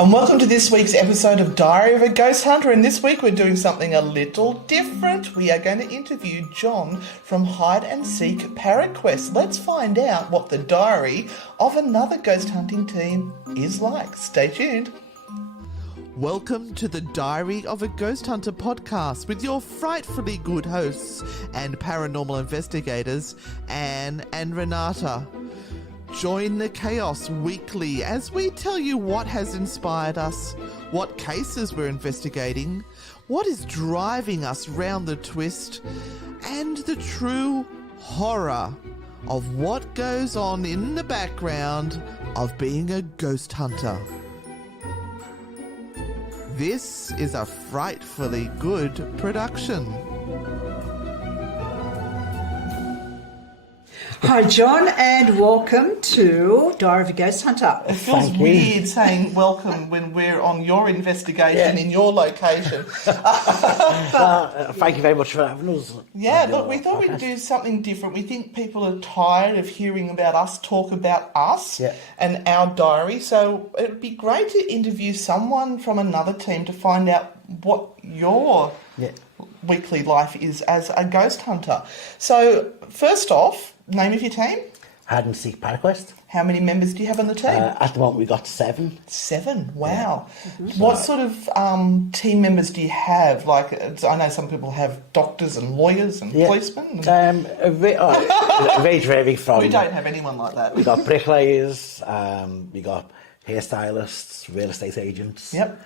And welcome to this week's episode of Diary of a Ghost Hunter. And this week we're doing something a little different. We are going to interview John from Hide and Seek Paraquest. Let's find out what the diary of another ghost hunting team is like. Stay tuned. Welcome to the Diary of a Ghost Hunter podcast with your frightfully good hosts and paranormal investigators, Anne and Renata. Join the chaos weekly as we tell you what has inspired us, what cases we're investigating, what is driving us round the twist, and the true horror of what goes on in the background of being a ghost hunter. This is a frightfully good production. Hi, John, and welcome to Diary of a Ghost Hunter. It feels weird saying welcome when we're on your investigation in your location. Thank you very much for having us. Yeah, look, we thought we'd do something different. We think people are tired of hearing about us talk about us and our diary, so it would be great to interview someone from another team to find out what your weekly life is as a ghost hunter. So, first off, name of your team? Hide and Seek Paraquest. How many members do you have on the team? At the moment we've got 7. 7? Wow. Yeah. Mm-hmm. What sort of team members do you have? Like, I know some people have doctors and lawyers and policemen. Very from... We don't have anyone like that. We got bricklayers, we got hairstylists, real estate agents. Yep.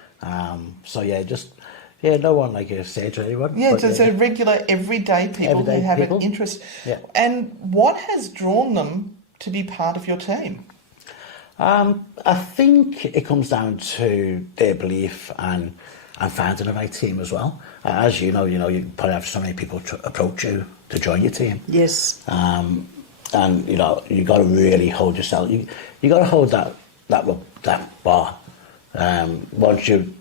No one like a sage or anyone. Yeah, so regular, everyday people who have an interest. Yeah. And what has drawn them to be part of your team? I think it comes down to their belief and finding the right team as well. As you know, you probably have so many people approach you to join your team. Yes. And you got to really hold yourself. You got to hold that bar. Once you.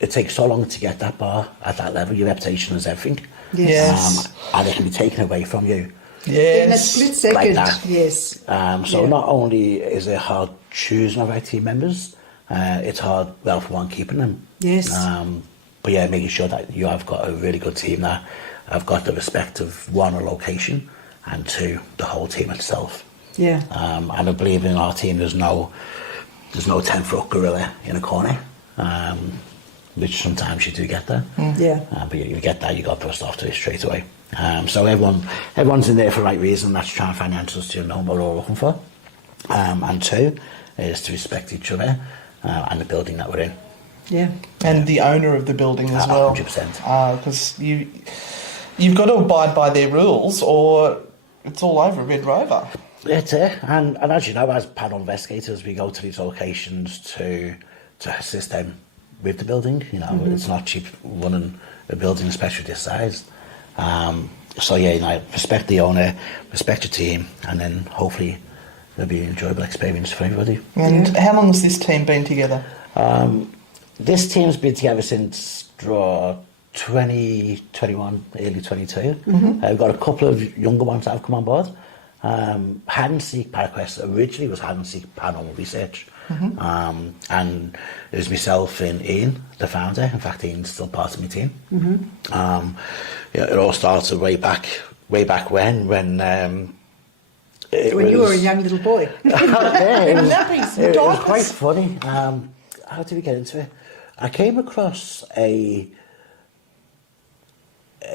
It takes so long to get that bar at that level. Your reputation is everything. Yes. And it can be taken away from you. Yes. In a split second. Like that. Yes. Not only is it hard choosing the right team members, it's hard, for one, keeping them. Yes. Making sure that you have got a really good team that have got the respect of, 1, a location, and 2, the whole team itself. Yeah. And I believe in our team there's no 10-foot gorilla in a corner. Which sometimes you do get there. But you get that, you got pushed off to it straight away. So everyone's in there for the right reason. That's trying to find answers to know what we're all looking for. And 2 is to respect each other and the building that we're in. Yeah. And the owner of the building as well. 100%. Because you've got to abide by their rules or it's all over Red Rover. It's it. And as you know, as paranormal investigators, we go to these locations to assist them with the building. It's not cheap running a building, especially this size. Respect the owner, respect your team, and then hopefully it'll be an enjoyable experience for everybody. And how long has this team been together? This team's been together since 2021, early 22. Mm-hmm. We've got a couple of younger ones that have come on board. Hide and Seek Paraquest originally was Hide and Seek Paranormal Research. Mm-hmm. And it was myself and Ian, the founder. In fact, Ian's still part of my team. Mm-hmm. It all started way back when you were a young little boy. It was quite funny. How did we get into it? I came across a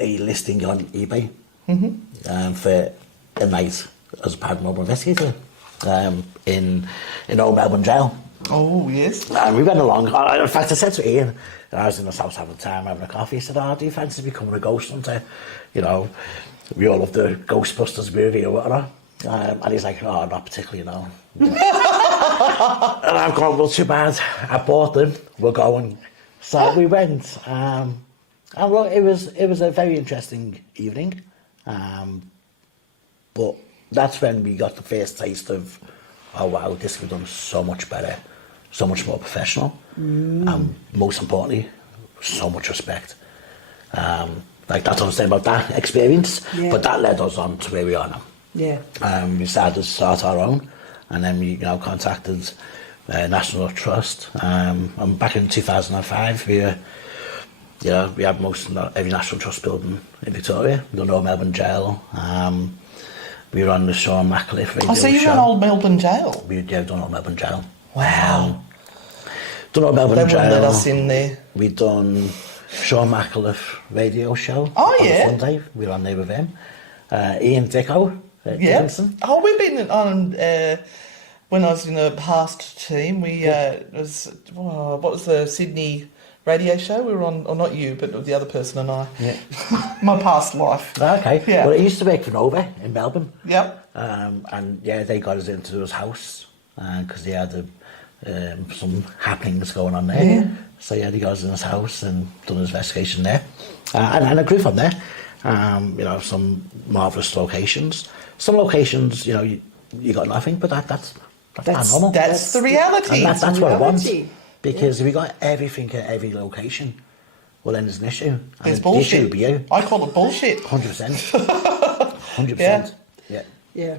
listing on eBay for a night as a paranormal investigator. In Old Melbourne Jail. Oh, yes. And we went along. In fact, I said to Ian, I was in the house having time, having a coffee. He said, do you fancy becoming a ghost hunter? We all love the Ghostbusters movie or whatever. And he's like, not particularly, no. And I'm going, well, too bad. I bought them. We're going. So we went. And it was a very interesting evening. But that's when we got the first taste of, oh wow, this could be done so much better, so much more professional, and most importantly, so much respect. That's what I'm saying about that experience, but that led us on to where we are now. Yeah. We started to start our own, and then we contacted National Trust. And back in 2005, we had every National Trust building in Victoria. We done Old Melbourne Jail. We were on the Sean McAuliffe radio So you show. run Old Melbourne Jail? We've done Old Melbourne Jail. Wow. Done Old Melbourne They Jail. wouldn't let us in there. We done Sean McAuliffe radio show. Oh, on yeah. a Sunday. We were on there with him. Ian Dicko. Dickinson. Oh, we've been on. When I was in the past team, what was the Sydney radio show we were on? Or not you, but the other person and I. Yeah. My past life. Okay. Yeah. Well, I used to work for Nova in Melbourne. Yep. And yeah, they got us into his house because they had some happenings going on there. Yeah. So yeah, they got us in his house and done his investigation there. And I grew from there. Some marvellous locations. Some locations, you got nothing, but that's paranormal. That's the reality. And that's what I want. reality. Because if we got everything at every location, well then there's an issue. And There's the bullshit. issue would be you. I call it bullshit. 100%. 100%. Yeah. Yeah.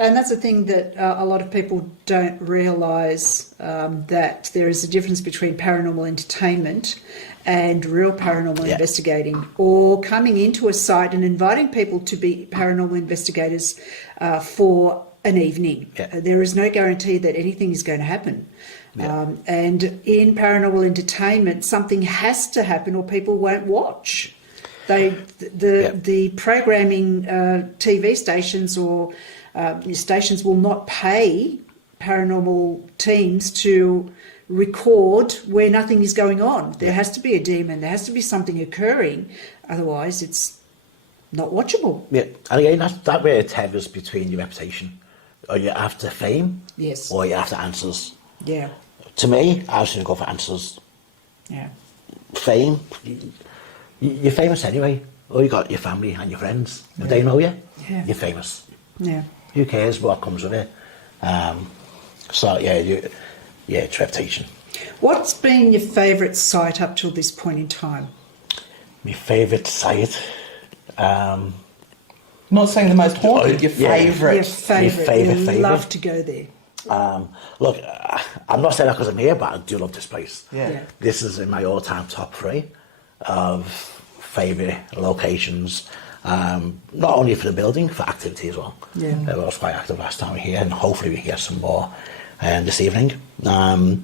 And that's the thing that a lot of people don't realise, that there is a difference between paranormal entertainment and real paranormal investigating, or coming into a site and inviting people to be paranormal investigators for an evening. Yeah. There is no guarantee that anything is going to happen. Yeah. And in paranormal entertainment, something has to happen or people won't watch. The programming TV stations or stations will not pay paranormal teams to record where nothing is going on. There has to be a demon, there has to be something occurring, otherwise it's not watchable. Yeah, and again, that where it tethers between your reputation. Are you after fame? Yes. Or are you after answers? Yeah. To me, I was going to go for answers. Yeah. Fame, you're famous anyway. Or you got your family and your friends. If they know you, you're famous. Yeah. Who cares what comes with it? It's reputation. What's been your favourite site up till this point in time? My favourite site. I'm not saying the most haunted, your favourite. Your favourite. You love to go there. Look, I'm not saying that because I'm here, but I do love this place. Yeah. This is in my all-time top 3 of favourite locations. Not only for the building, for activity as well. Yeah. I was quite active last time we were here, and hopefully we can get some more this evening. My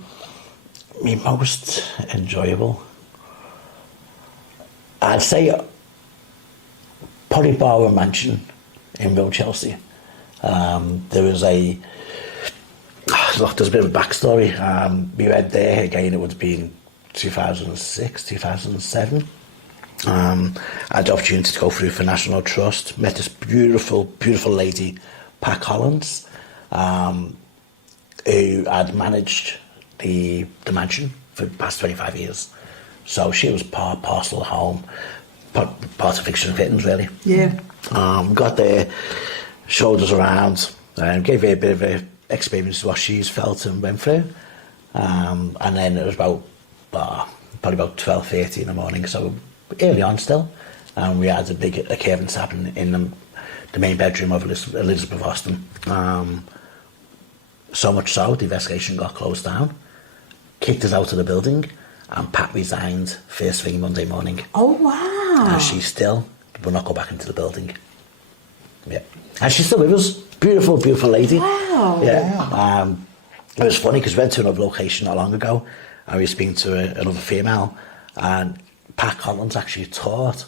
most enjoyable, I'd say, probably Barrow Mansion in Road Chelsea. There was there's a bit of a backstory. We went there again, it would have been 2006, 2007. I had the opportunity to go through for National Trust, met this beautiful, beautiful lady, Pat Collins, who had managed the mansion for the past 25 years. So she was parcel home, part of Fiction and Fittings, really. Yeah. Got there, showed us around, gave her a bit of an experience of what she's felt and went through. And then it was probably about 12:30 in the morning, so early on still. And we had a big occurrence happen in the main bedroom of Elizabeth Austin. So much so, the investigation got closed down, kicked us out of the building, and Pat resigned first thing Monday morning. Oh, wow. And she still will not go back into the building. Yeah. And she's still with us. Beautiful, beautiful lady. Wow. Yeah. Wow. It was funny because we went to another location not long ago and we were speaking to another female, and Pat Collins actually taught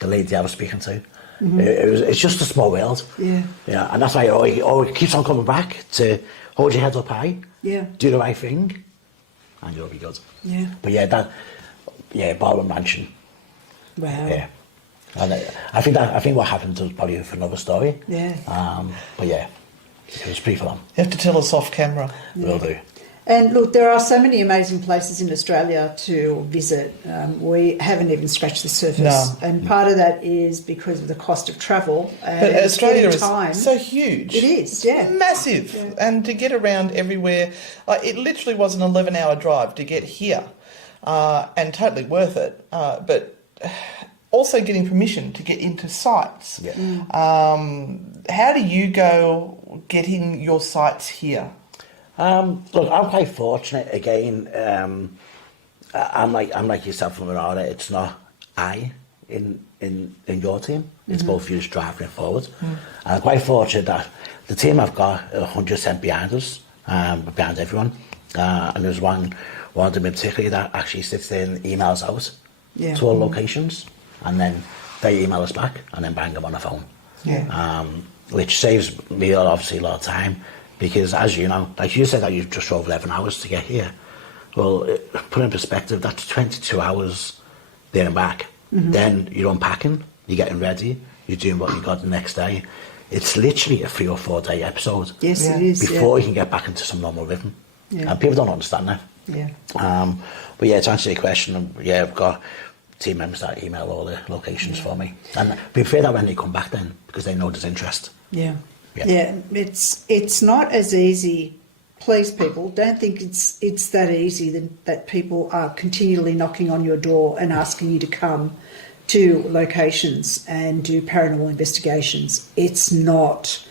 the lady I was speaking to. Mm-hmm. It's just a small world. Yeah. Yeah. And that's why it keeps on coming back to hold your head up high. Yeah. Do the right thing, and you'll be good. Yeah. But Barrow Mansion. Wow. Yeah. And I think what happened was probably for another story. Yeah. But yeah, it was pretty fun. You have to tell us off camera. Will do. And look, there are so many amazing places in Australia to visit. We haven't even scratched the surface. No. And part of that is because of the cost of travel. And But Australia is time. so huge. It is, yeah. Massive. Yeah. And to get around everywhere, it literally was an 11-hour drive to get here, and totally worth it. But also getting permission to get into sites. Yeah. How do you go getting your sites here? Look, I'm quite fortunate. Again, I'm like yourself from Yarra. It's not I in your team. It's both of you driving it forward. And I'm quite fortunate that the team I've got 100% behind us, behind everyone. And there's one of them in particular that actually sits there and emails out to all locations, and then they email us back, and then bang them on the phone. Which saves me obviously a lot of time, because as you know, like you said that you just drove 11 hours to get here. Well, put in perspective, that's 22 hours there and back. Then you're unpacking, you're getting ready, you're doing what you got the next day. It's literally a 3 or 4 day episode. Yes, it is. Before you can get back into some normal rhythm. And people don't understand that. But yeah, to answer your question, I've got team members that email all the locations for me. And we prefer that when they come back then, because they know there's interest. It's not as easy. Please, people, don't think it's that easy that people are continually knocking on your door and asking you to come to locations and do paranormal investigations. It's not.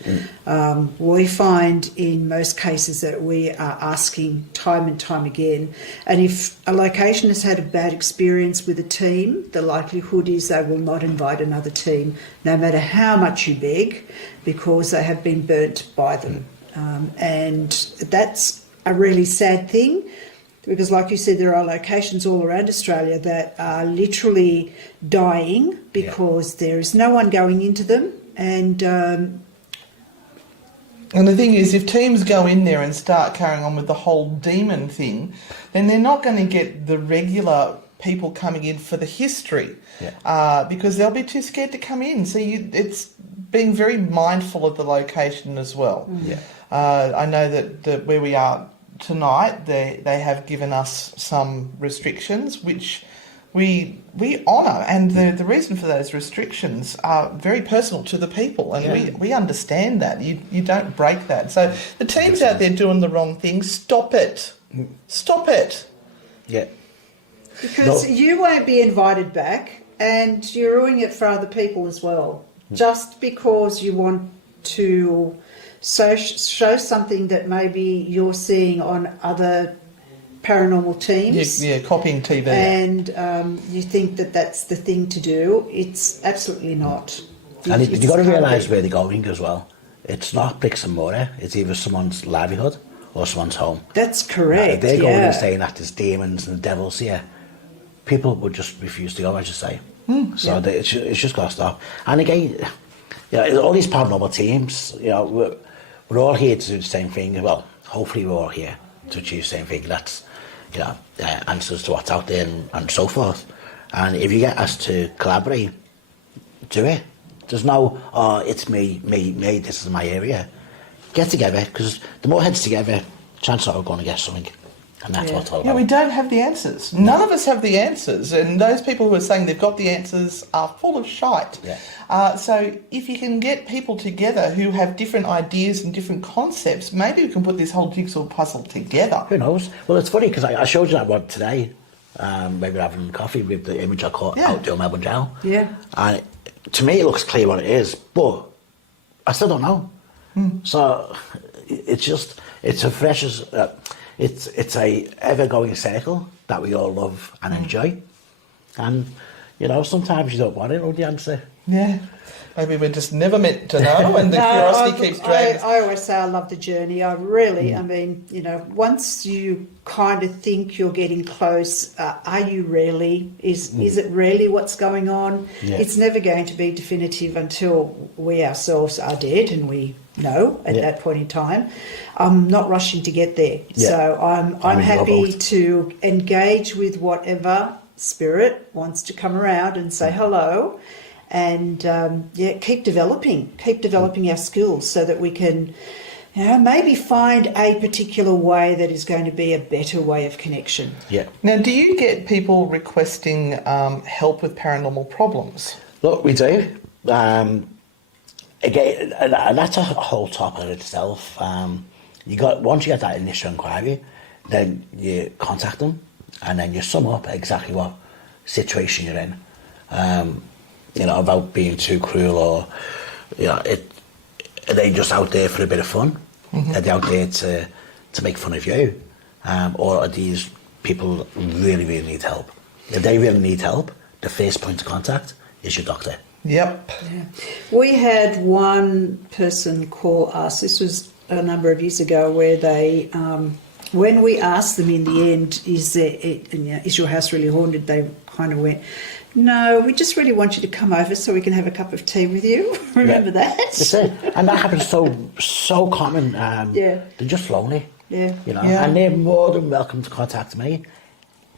We find in most cases that we are asking time and time again. And if a location has had a bad experience with a team, the likelihood is they will not invite another team, no matter how much you beg, because they have been burnt by them. And that's a really sad thing, because like you said, there are locations all around Australia that are literally dying because there is no one going into them. And the thing is, if teams go in there and start carrying on with the whole demon thing, then they're not going to get the regular people coming in for the history, because they'll be too scared to come in. So it's being very mindful of the location as well. I know that where we are tonight, they have given us some restrictions, which we honour, and the reason for those restrictions are very personal to the people, and we understand that. You don't break that. So the teams out there doing the wrong thing, stop it. Stop it. Because you won't be invited back, and you're ruining it for other people as well, just because you want to show something that maybe you're seeing on other paranormal teams. Copying TV. And you think that that's the thing to do. It's absolutely not. And you've got to realise where they're going as well. It's not bricks and mortar. It's either someone's livelihood or someone's home. That's correct. They're going and saying that there's demons and devils here. People would just refuse to go, I should say. It's just got to stop. And again, all these paranormal teams, we're all here to do the same thing. Well, hopefully we're all here to achieve the same thing. That's, answers to what's out there and so forth. And if you get us to collaborate, do it. There's no, it's me, this is my area. Get together, because the more heads together, chances are we're going to get something. And that's what it's all about. We don't have the answers. None of us have the answers. And those people who are saying they've got the answers are full of shite. So if you can get people together who have different ideas and different concepts, maybe we can put this whole jigsaw puzzle together. Who knows? Well, it's funny, because I showed you that one today. Maybe having coffee with the image I caught out there in Melbourne Jail. And to me, it looks clear what it is, but I still don't know. So it's a fresh... It's a ever-going circle that we all love and enjoy. And, sometimes you don't want to know the answer. Maybe we're just never meant to know, and the curiosity keeps dragging. I always say I love the journey. I mean, once you kind of think you're getting close, are you really? Is it really what's going on? It's never going to be definitive until we ourselves are dead, and we know at that point in time. I'm not rushing to get there. So I'm happy to engage with whatever spirit wants to come around and say hello. And keep developing our skills so that we can, maybe find a particular way that is going to be a better way of connection. Now, do you get people requesting help with paranormal problems? Look, we do. Again, and that's a whole topic in itself. Once you get that initial inquiry, then you contact them, and then you sum up exactly what situation you're in. About being too cruel, or are they just out there for a bit of fun? Are they out there to to make fun of you? Or are these people really, really need help? If they really need help, the first point of contact is your doctor. Yep. Yeah. We had one person call us, this was a number of years ago, where they, when we asked them in the end, is your house really haunted, they kind of went, no, we just really want you to come over so we can have a cup of tea with you. Remember that? That's it. And that happens so common. They're just lonely. Yeah. You know, and they're more than welcome to contact me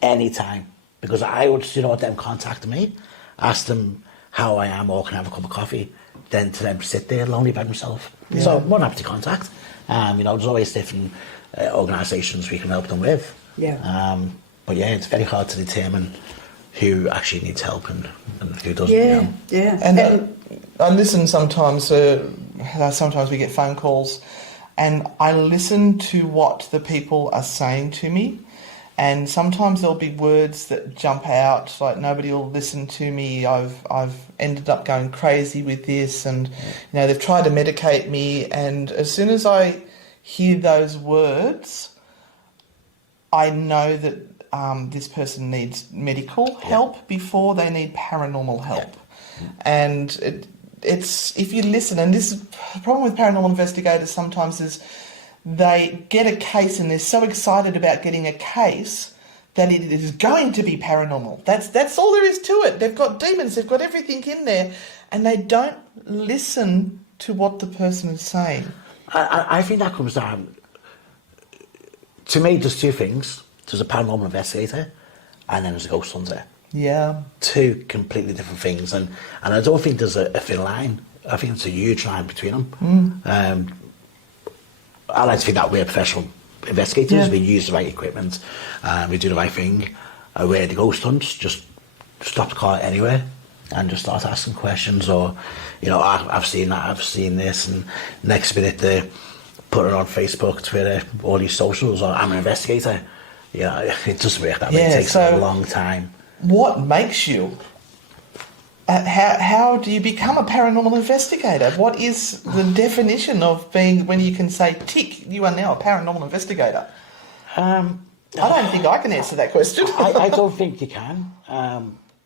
anytime, because I would, let them contact me, ask them how I am, or can I have a cup of coffee, then to them sit there lonely by themselves. Yeah. So I'm more than happy to contact. There's always different organisations we can help them with. Yeah. But yeah, it's very hard to determine who actually needs help and who doesn't. Yeah. And I listen sometimes. Sometimes we get phone calls, and I listen to what the people are saying to me. And sometimes there'll be words that jump out, like nobody will listen to me. I've ended up going crazy with this, and they've tried to medicate me. And as soon as I hear those words, I know that this person needs medical help before they need paranormal help. And it's if you listen, and this is the problem with paranormal investigators sometimes is, they get a case and they're so excited about getting a case that it is going to be paranormal. That's all there is to it. They've got demons, they've got everything in there, and they don't listen to what the person is saying. I think that comes down, to me, there's two things. There's a paranormal investigator, and then there's a ghost hunter. Yeah. Two completely different things, and I don't think there's a thin line. I think it's a huge line between them. I like to think that we're professional investigators. We use the right equipment, we do the right thing. Where the ghost hunts, just stop the car anywhere and just start asking questions, or I've seen that, I've seen this, and next minute they're putting it on Facebook, Twitter, all these socials, or I'm an investigator. It doesn't work that way. It takes a long time. What makes you? How do you become a paranormal investigator? What is the definition of being, when you can say, tick, you are now a paranormal investigator? I don't think I can answer that question. I don't think you can.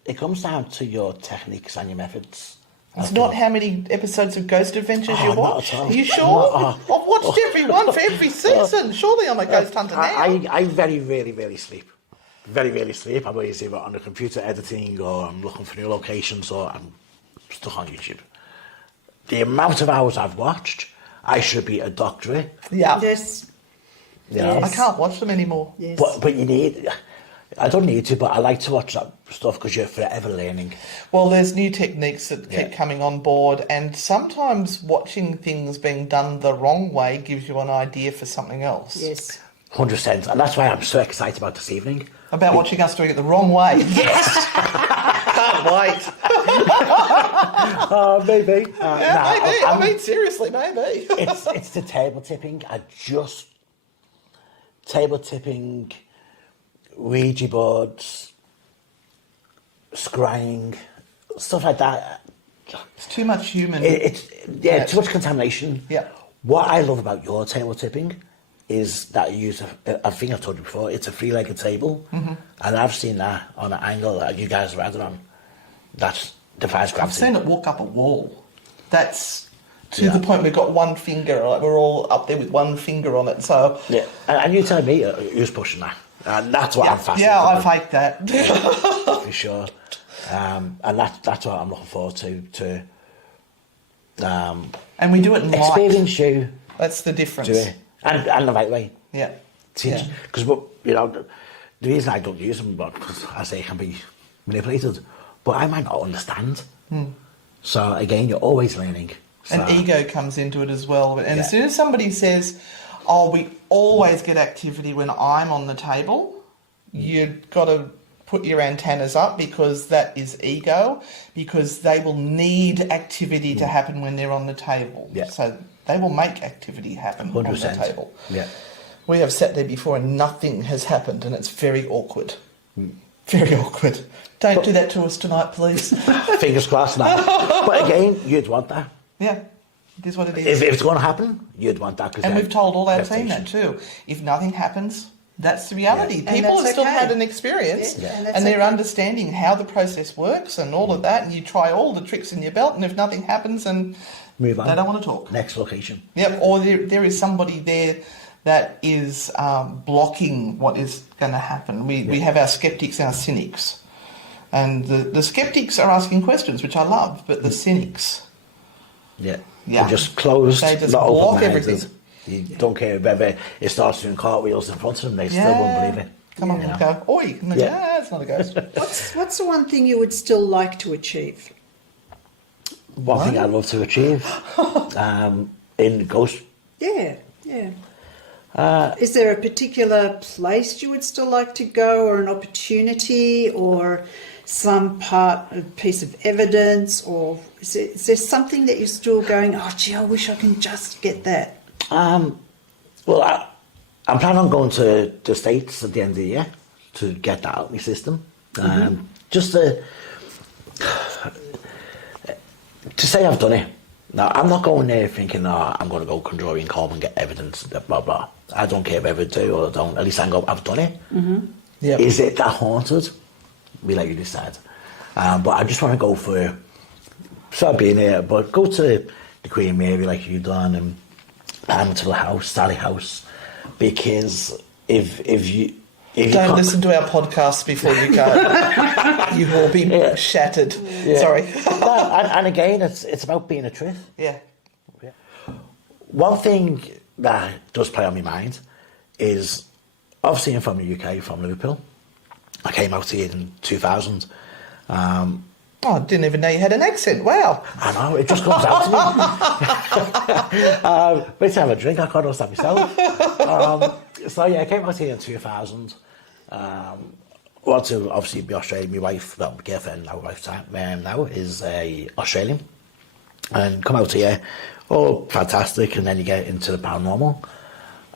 It comes down to your techniques and your methods. It's not how many episodes of Ghost Adventures you watch. Are you sure? I've watched every one for every season. Surely I'm a ghost hunter now. I very rarely sleep. Very rarely sleep. I'm always either on the computer editing, or I'm looking for new locations, or I'm stuck on YouTube. The amount of hours I've watched, I should be a doctorate. Yeah. Yes. I can't watch them anymore. Yes. But you need... I don't need to, but I like to watch that stuff because you're forever learning. Well, there's new techniques that keep coming on board, and sometimes watching things being done the wrong way gives you an idea for something else. Yes. 100%. And that's why I'm so excited about this evening. About watching us doing it the wrong way. Yes! Can't wait. Maybe. Maybe. I mean, seriously, maybe. it's the table tipping. Table tipping, Ouija boards, scrying, stuff like that. It's too much human. Too much contamination. Yeah. What I love about your table tipping is that you use I think I've told you before, it's a three-legged table, and I've seen that on an angle that you guys are on. That defies gravity. I've seen it walk up a wall. That's to the point we've got one finger, like we're all up there with one finger on it. So and you tell me who's pushing that, and that's what I'm fascinated. Yeah, I fake that for sure, and that's what I'm looking forward to. And we do it in experience you. That's the difference. Do it. And the right way. Yeah. Teach. Because, the reason I don't use them, because I say it can be manipulated, but I might not understand. So, again, you're always learning. So. And ego comes into it as well. And as soon as somebody says, we always get activity when I'm on the table, you've got to put your antennas up, because that is ego, because they will need activity to happen when they're on the table. Yeah. So they will make activity happen 100%. on the table. Yeah. We have sat there before and nothing has happened, and it's very awkward. Very awkward. Don't do that to us tonight, please. Fingers crossed now. But again, you'd want that. Yeah. It is what it is. If it's going to happen, you'd want that. And we've told all our team that too. If nothing happens, that's the reality. Yeah. People that's have still okay. had an experience, and they're understanding how the process works and all of that, and you try all the tricks in your belt, and if nothing happens, and move on. They don't want to talk. Next location. Yep, or there is somebody there that is blocking what is going to happen. We have our skeptics and our cynics. And the skeptics are asking questions, which I love, but the cynics... Yeah. Yeah. They're just closed. They just not block open-minded. everything. You don't care whether it starts doing cartwheels in front of them, they still won't believe it. Come on, go, oi, and they go, it's not a ghost. What's the one thing you would still like to achieve? One thing I'd love to achieve in ghost. Yeah. Is there a particular place you would still like to go, or an opportunity, or some piece of evidence, or is there something that you're still going, oh gee, I wish I can just get that? Well, I'm planning on going to the States at the end of the year to get that out of my system. Just to say I've done it. Now, I'm not going there thinking, I'm going to go conjuring home and get evidence, blah, blah. I don't care whether I do or I don't. At least I've done it. Yep. Is it that haunted? We like you just said. But I just want to go for, start being here, but go to the Queen Mary like you've done, and Amityville House, Sally House, because if you don't listen to our podcast before you go. You will be shattered. Yeah. Sorry. and again, it's about being a truth. Yeah. One thing that does play on my mind is, obviously I'm from the UK, from Liverpool. I came out here in 2000. I didn't even know you had an accent. Wow. I know, it just comes out to me. But to have a drink, I can't understand myself. So yeah, I came out here in 2000. Want to obviously be Australian. My wife, well, my girlfriend now, lifetime now is Australian, and come out here, fantastic. And then you get into the paranormal,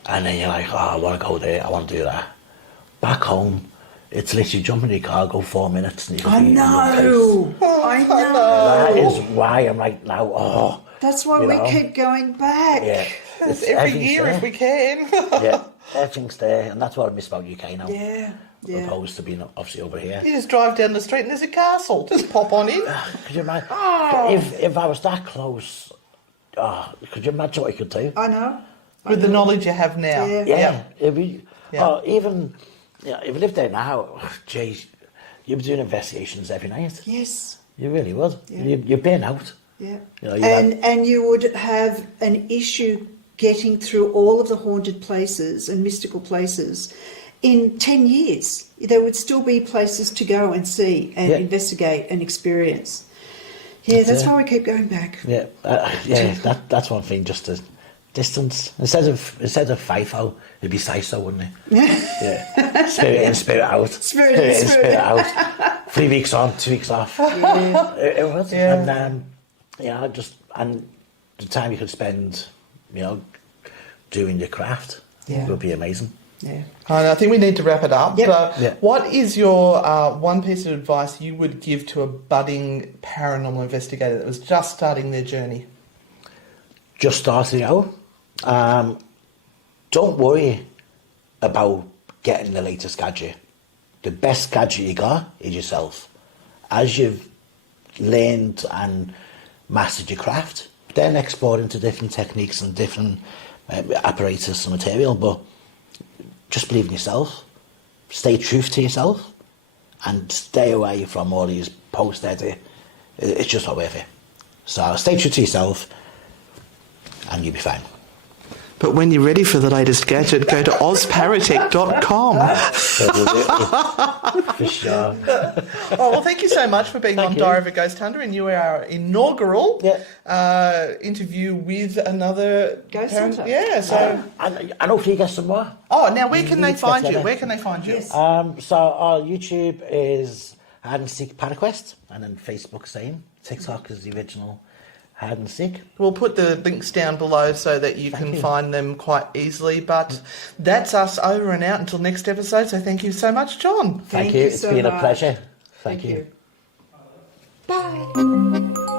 and then you're like, I want to go there, I want to do that. Back home, it's literally jump in your car, go 4 minutes, and you can be in your place. I know. That is why I'm like now. That's why we keep going back. Yeah, It's every year if we can. Yeah, everything's there, and that's what I miss about UK now. Yeah. Opposed to being obviously over here. You just drive down the street and there's a castle. Just pop on in. Could you imagine? If I was that close, could you imagine what you could do? I know. With the knowledge you have now. Yeah. Even if you live there now, geez, you'd be doing investigations every night. Yes. You really would. Yeah. You'd burn out. Yeah. And you would have an issue getting through all of the haunted places and mystical places. In 10 years, there would still be places to go and see and investigate and experience. Yeah, that's why we keep going back. Yeah, that's one thing. Just the distance. Instead of FIFO, it'd be CISO, wouldn't it? Yeah. Spirit in, spirit out. Spirit in, spirit out. 3 weeks on, 2 weeks off. Yeah. It was. Yeah. And and the time you could spend, doing your craft would be amazing. Yeah. I think we need to wrap it up. Yep. What is your one piece of advice you would give to a budding paranormal investigator that was just starting their journey? Just starting out, don't worry about getting the latest gadget. The best gadget you got is yourself. As you've learned and mastered your craft, then explore into different techniques and different apparatus and material, but just believe in yourself, stay true to yourself, and stay away from all these post-edit. It's just not worth it. So stay true to yourself, and you'll be fine. But when you're ready for the latest gadget, go to ozparatech.com. For sure. Well, thank you so much for being on Diary of a Ghost Hunter, and you are our inaugural interview with another Ghost hunter. Yeah, so... and hopefully you get some more. Oh, now where can they find you? Where can they find you? Yes. So our YouTube is Hide and Seek Paraquest, and then Facebook same. TikTok is the original Hide and Seek. We'll put the links down below so that you can find them quite easily. But that's us over and out until next episode. So thank you so much, John. Thank you. It's been a pleasure. Thank you. Bye.